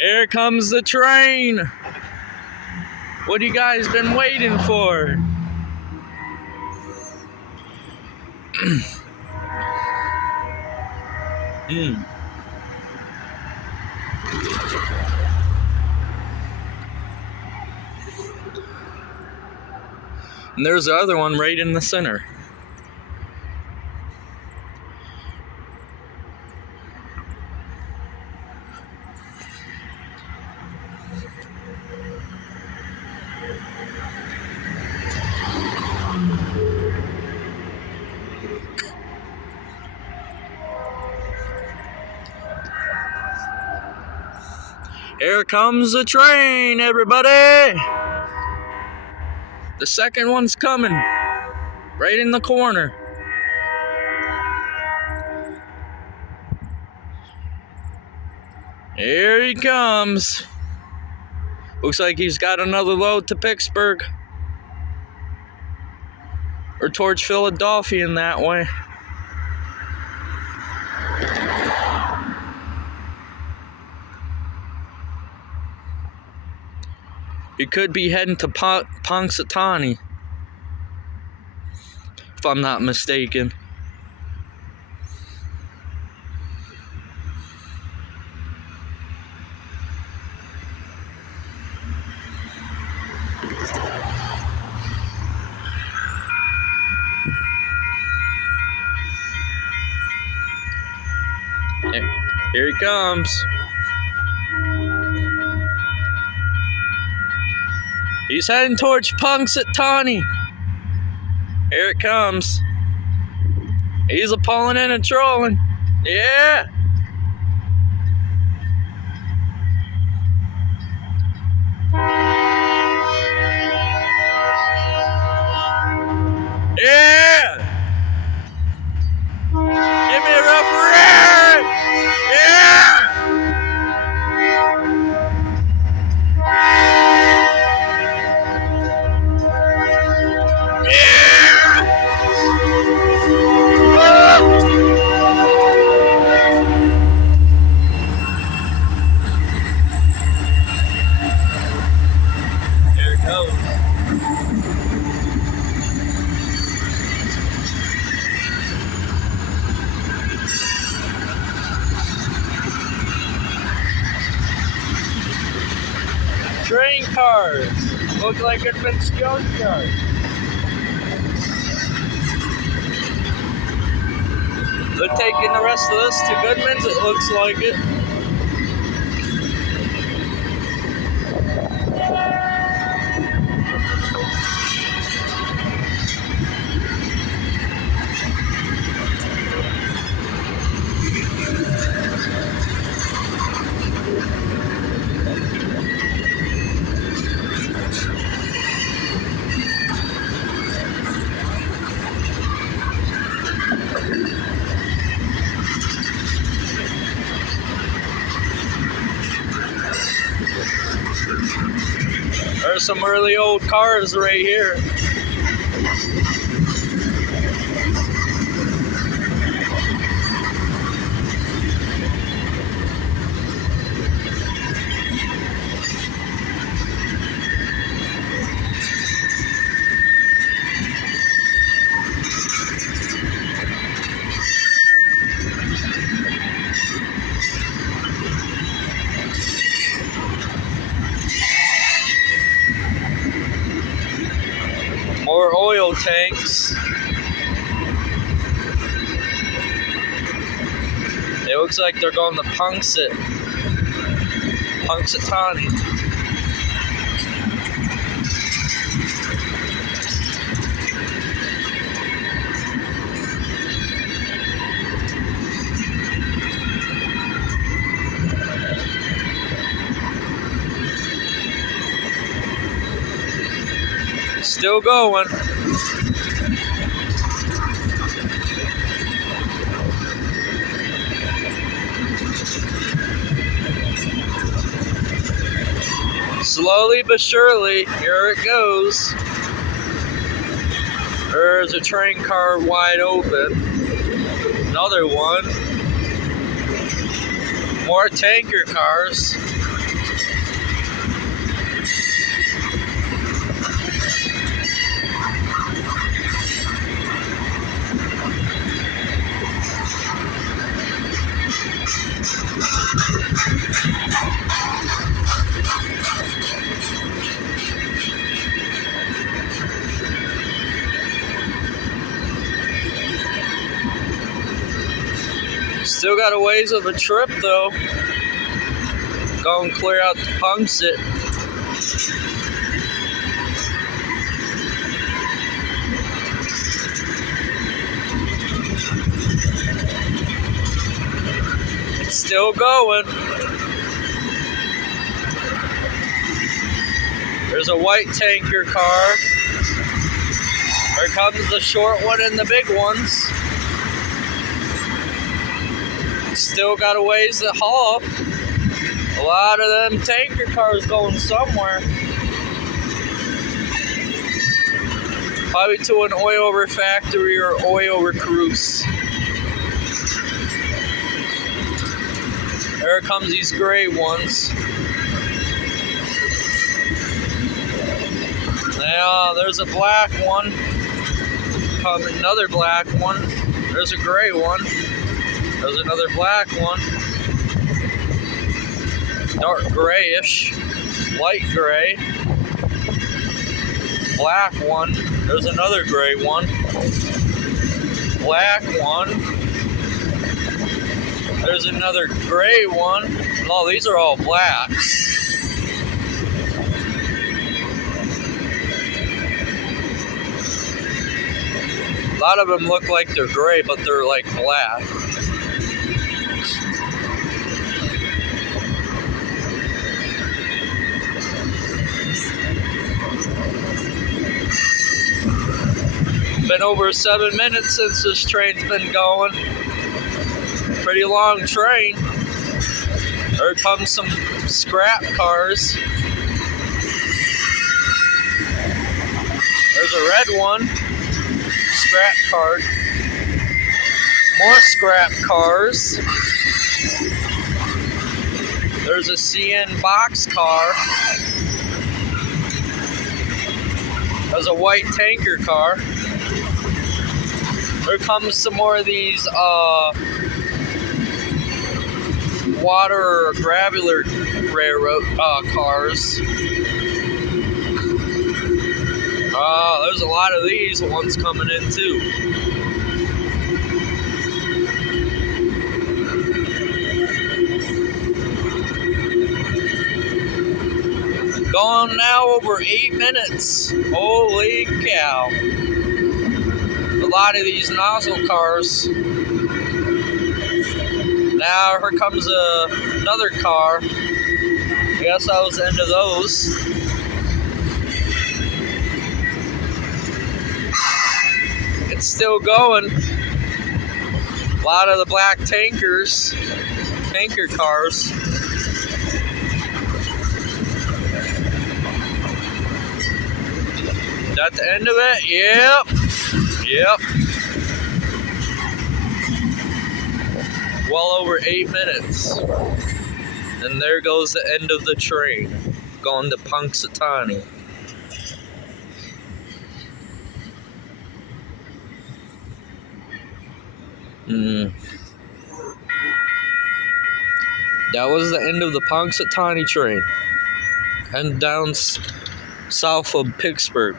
Here comes the train. What you guys been waiting for? And there's the other one right in the center. Here comes the train, everybody! The second one's coming. Right in the corner. Here he comes. Looks like he's got another load to Pittsburgh. Or towards Philadelphia in that way. He could be heading to Punxsutawney, if I'm not mistaken. Here he comes. He's heading towards Punxsutawney. Here it comes. He's a pulling in and trolling. Yeah. Yeah. Give me a rough ride. Yeah. Train cars. Look like it's been junkyard. They're taking the rest of this to Goodman's, it looks like it. There's some really old cars right here. More oil tanks. It looks like they're going to Punxsutawney. Still going. Slowly but surely, here it goes. There's a train car wide open. Another one. More tanker cars. Still got a ways of a trip though. Going clear out to Punxsutawney. It's still going. There's a white tanker car. Here comes the short one and the big ones. Still got a ways to haul. A lot of them tanker cars going somewhere. Probably to an oil refactory or oil recruits. There comes these gray ones. Now there's a black one. Another black one. There's a gray one. There's another black one. Dark grayish. Light gray. Black one. There's another gray one. Black one. There's another gray one. Oh, these are all blacks. A lot of them look like they're gray, but they're like black. Been over 7 minutes since this train's been going. Pretty long train. There comes some scrap cars. There's a red one. Scrap car. More scrap cars. There's a CN box car. There's a white tanker car. There comes some more of these water or graveler railroad cars. There's a lot of these ones coming in too. Going now over 8 minutes. Holy cow. A lot of these nozzle cars. Now here comes another car. I guess that was the end of those. It's still going. A lot of the black tanker cars. Is that the end of it? Yep. Well over 8 minutes. And there goes the end of the train. Going to Punxsutawney. That was the end of the Punxsutawney train. And down south of Pittsburgh.